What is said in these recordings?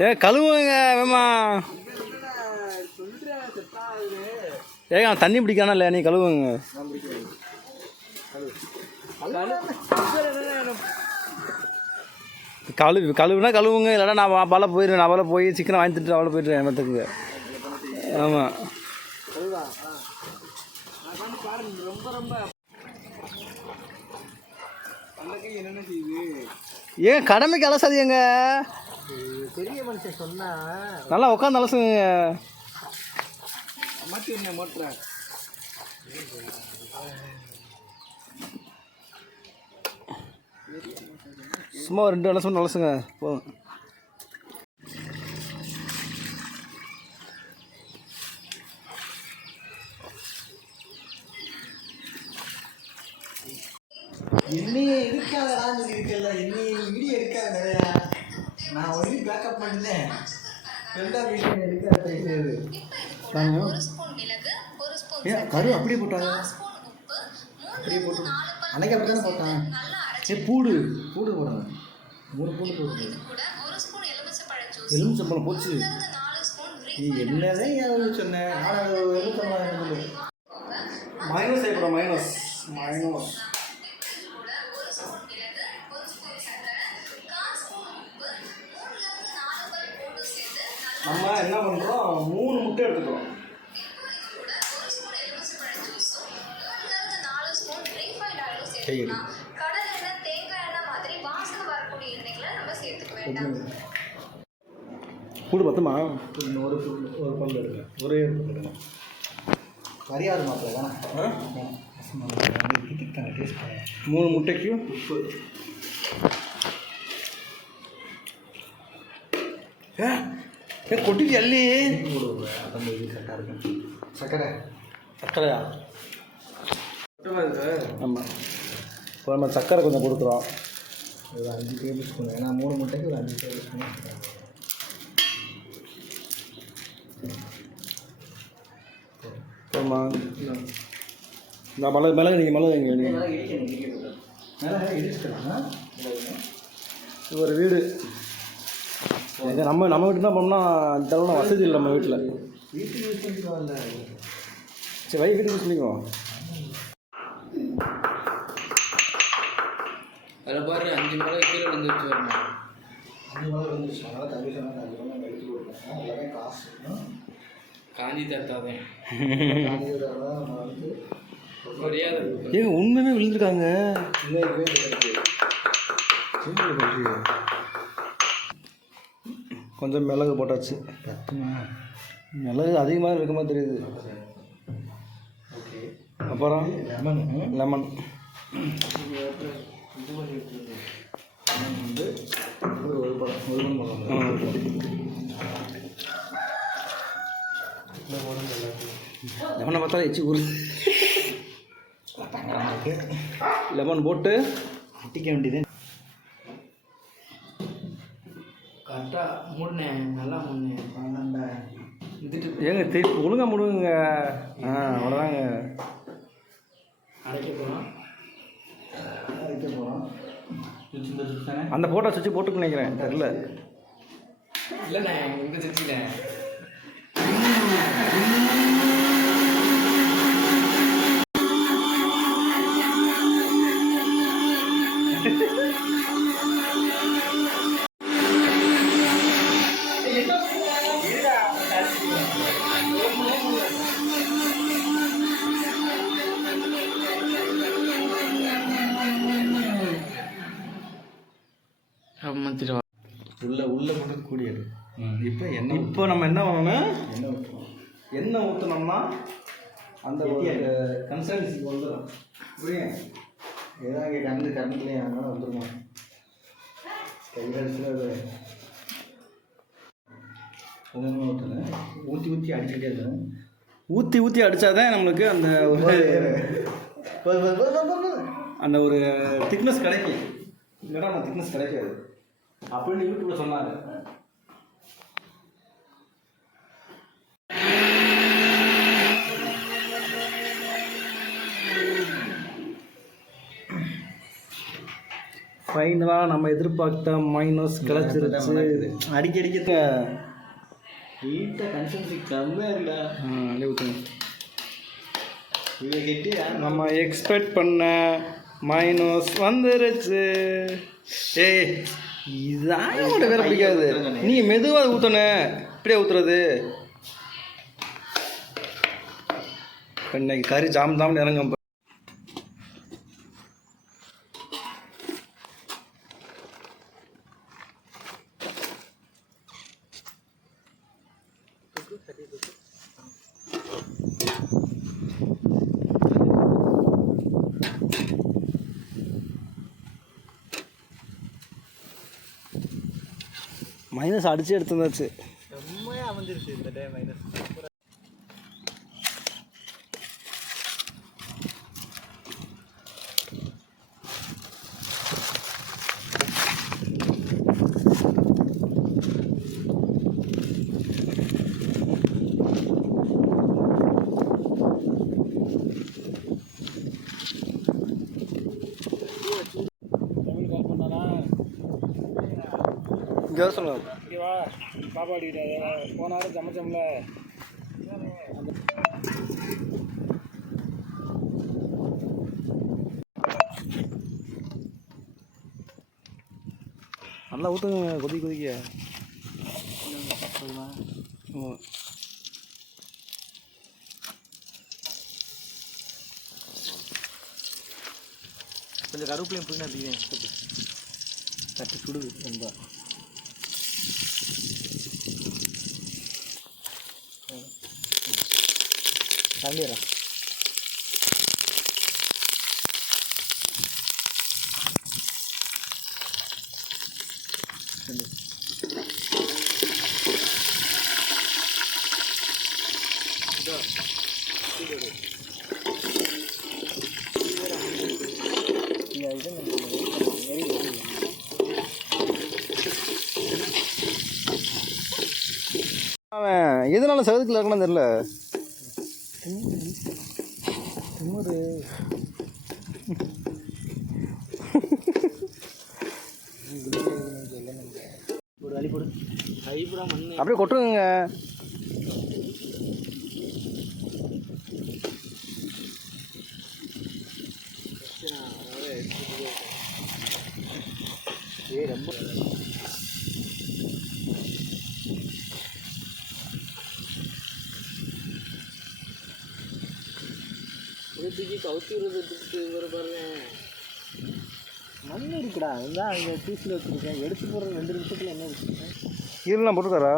ஏ கழுவுங்க வேமா. ஏங்க தண்ணி பிடிக்கானா இல்லை, நீ கழுவுங்க. கழுவுனா கழுவுங்க, இல்லைனா நான் அவளை போயிடுவேன். நான் அவளை போய் சிக்கனை வாங்கி திட்டு அவளை போயிடுவேன் மற்றக்குங்க. ஆமாம். ஏன் கடமைக்கு அலசாதீங்க, பெரிய மனுஷன் சொன்னா நல்லா உட்காந்து அலசுங்க. மோட்டர் சும்மா 2 அலசம் அலசுங்க போதும். என்னையே இருக்காதான் இருக்கல, என்னையே வீடியோ இருக்காது நிறையா. நான் ஒன்லி பேக்கப் பண்ணிட்டேன். ஏன் கரு அப்படியே போட்டாங்க? அப்படியே போட்டு அன்னைக்கு அப்படி தானே போட்டான். பூடு போடுறாங்க. 3 பூண்டு போட்டு எலுமிச்சம்பழம் போச்சு. நீ என்னதான் சொன்னேன். மைனஸ் ஆகிப்போம். மைனஸ் நம்ம என்ன பண்ணுறோம், 3 முட்டை எடுத்துக்கிறோம். கூடு பத்துமா? ஒரு பல் எடுக்கலாம். ஒரே எடுக்கலாம். கரியாறு மாப்பிள்ள தானே. 3 முட்டைக்கு உப்பு. கொட்டிட்டு அள்ளி கரெக்டாக இருக்கும். சர்க்கரையா? ஆமாம். இப்போ நம்ம சர்க்கரை கொஞ்சம் கொடுக்குறோம். ஒரு 5 டேபிள் ஸ்பூன். ஏன்னா 3 முட்டைக்கு ஒரு 5 டேபிள் ஸ்பூன். ஆமாம். நான் மிளகு நீங்கள் மிளகு இடிச்சுக்கலாம். இது ஒரு வீடு. நம்ம வீட்டுக்கு தான் போனோம்னா அந்த அளவு வசதி இல்லை. நம்ம வீட்டில் வீட்டுக்கு யூஸ் பண்ணிக்கலாம். சரி வீட்டுக்கு யூஸ் பண்ணிக்குவோம். அதில் பாரு 5 மிளகு கீழே வந்துச்சு. வரணும் 5 மிளகு வந்துச்சு. அதனால் தம்பி சொன்னால் 5 மிளகு எடுத்து கொடுப்பேன். எல்லாமே காசு காஞ்சி தட்டாதேன். ஏங்க உண்மையுமே விழுந்துருக்காங்க. கொஞ்சம் மிளகு போட்டாச்சு. மிளகு அதிகமாக இருக்க மாதிரி தெரியுது. அப்புறம் லெமன் லெமனை பார்த்தா எச்சு ஊர். லெமன் போட்டு அட்டிக்க வேண்டியது. கரெக்டாக மூடினேன், நல்லா மூடினேன். ஏங்க திருப்பி ஒழுங்காக முடுங்க. அவ்வளோதாங்க. அடைக்க போகிறோம். அந்த ஃபோட்டோ சுவிட்ச் போட்டு நினைக்கிறேன். தெரில. இல்லைண்ணே, இங்கே சுற்றிட்டேன். உள்ள கொண்டு கூடியது. இப்போ நம்ம என்ன பண்ணணும், எண்ணெய் ஊற்றினோம்னா அந்த ஒரு கன்சல்டன்சி வந்துடும். புரியுங்க? ஏதாவது கரண்ட்லேயே அதனால வந்துடுமா கையில் ஊற்றி அடிச்சுக்கிட்டே இருக்கணும். ஊற்றி அடித்தாதான் நம்மளுக்கு அந்த அந்த ஒரு திக்னஸ் கிடைக்கும். இல்லைன்னா நம்ம திக்னஸ் கிடைக்காது அப்படின்னு யூடியூப்ல சொன்னாங்க. ஃபைனலாக நம்ம எதிர்பார்த்த மைனஸ் கிளச்சிருச்சு. அடிக்கடிக்க வீட்டை கன்சன்சி கம்மியாக இருக்கா. அப்படியே ஊற்றுங்க. இவங்க கெட்டி நம்ம எக்ஸ்பெக்ட் பண்ண மைனஸ் வந்துருச்சு. ஏய் இதான் உங்கள்கிட்ட வேற பிடிக்காது. நீங்கள் மெதுவாக ஊற்றணே, இப்படியே ஊற்றுறது. இன்னைக்கு கறி ஜாம் ஜாம்னு இறங்க. மைனஸ் அடிச்சு எடுத்துருந்தாச்சு. செம்மையாக அமைஞ்சிருச்சு இந்த டைம் மைனஸ். இங்கே வர சொல்லுங்க. ஓகேவா பாப்பா அடிக்கிட்டாரு போன வாரம் சமைச்சோம்ல. நல்லா ஊற்றுங்க, கொதிக்க. கொஞ்சம் கருவேப்பிலையும் புதினா தீங்க தட்டி சுடுது ரொம்ப. தள்ளிடுறா. அவன் எதனால செவத்துக்குள்ள இருக்கணும்னு தெரியல. ஒரு அடி போடு. கைப்புறா மண் அப்படியே கொட்டுங்க. ரொம்ப தூக்கி கவுத்தி விடுறதுக்கு வர பாருங்க. மண் இருக்குடா. அதுதான் அங்கே பீஸில் வச்சுருக்கேன். எடுத்து போடுற 2 நிமிஷத்தில் என்ன வச்சுருக்கேன். கீழெலாம் போட்டுக்காரா?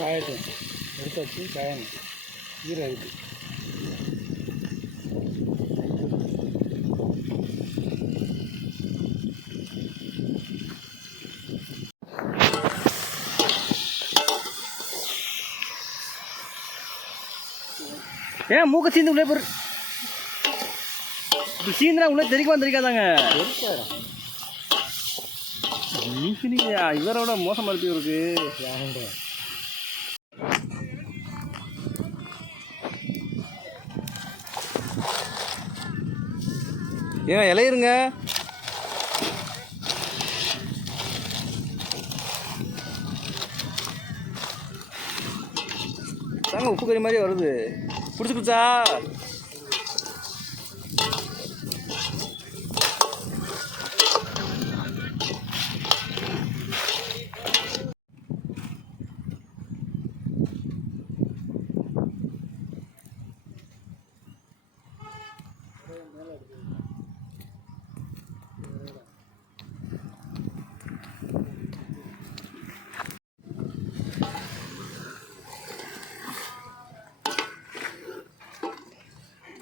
காயட்டும் எடுத்தாச்சு காயணும் ஈரம் இருக்குது. ஏன் மூக்க சீந்து உள்ளே போரு. இப்போ சீந்துனா உள்ளே தெரிக்காதாங்க. இவரோட மோசமாக இருக்கு இவருக்கு. ஏன் இலையிருங்க. தாங்க உப்பு கறி மாதிரி வருது. பிடிச்சிக்கிச்சா?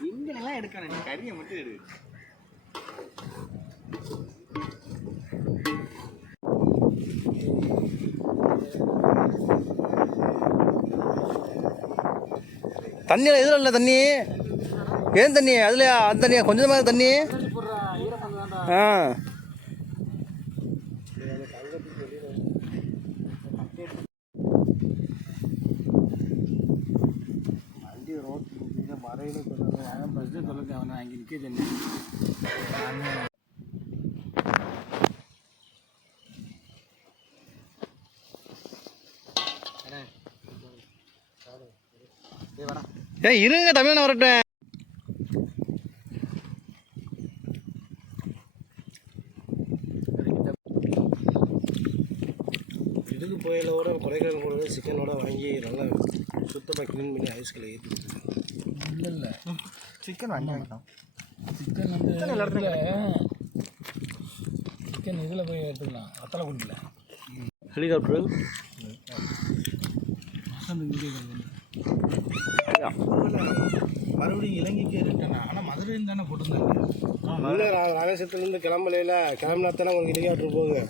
இங்கெல்லாம் எடுக்கணும். கறியை மட்டும் எடு. தண்ணியில் எதில் இல்லை தண்ணி? ஏன் தண்ணி அதுலையா? அந்த தண்ணியா? கொஞ்சமாக தண்ணி. ஆ வண்டி ரோட் மறையில் சொல்லுங்கள் அவன் ஃபஸ்ட்டு சொல்லுங்க அவனை அங்கே நிற்க சொன்னேன் ஏன் இருங்க தமிழ் வரட்டேன். இதுக்கு போயிலோட கொடைக்கானல் கூட சிக்கனோட வாங்கி நல்லா சுத்தமாக க்ளீன் பண்ணி ஐஸ்கில் ஏற்றி இல்லை இல்லை சிக்கன் வாங்க மாட்டோம். சிக்கன் வந்து சிக்கன் இதில் போய் எடுத்துக்கலாம் வத்தலை குண்டில் ஹெலிகாப்டர் மறுபடியும் இலங்கைக்கு ரிட்டர்ன். ஆனால் மதுரையில் தானே போட்டிருந்தாங்க ராமேஸ்வரத்துலேருந்து கிளம்பலையில கிளம்புனா தானே உங்களுக்கு ஹெலிகாப்டர் போகுது.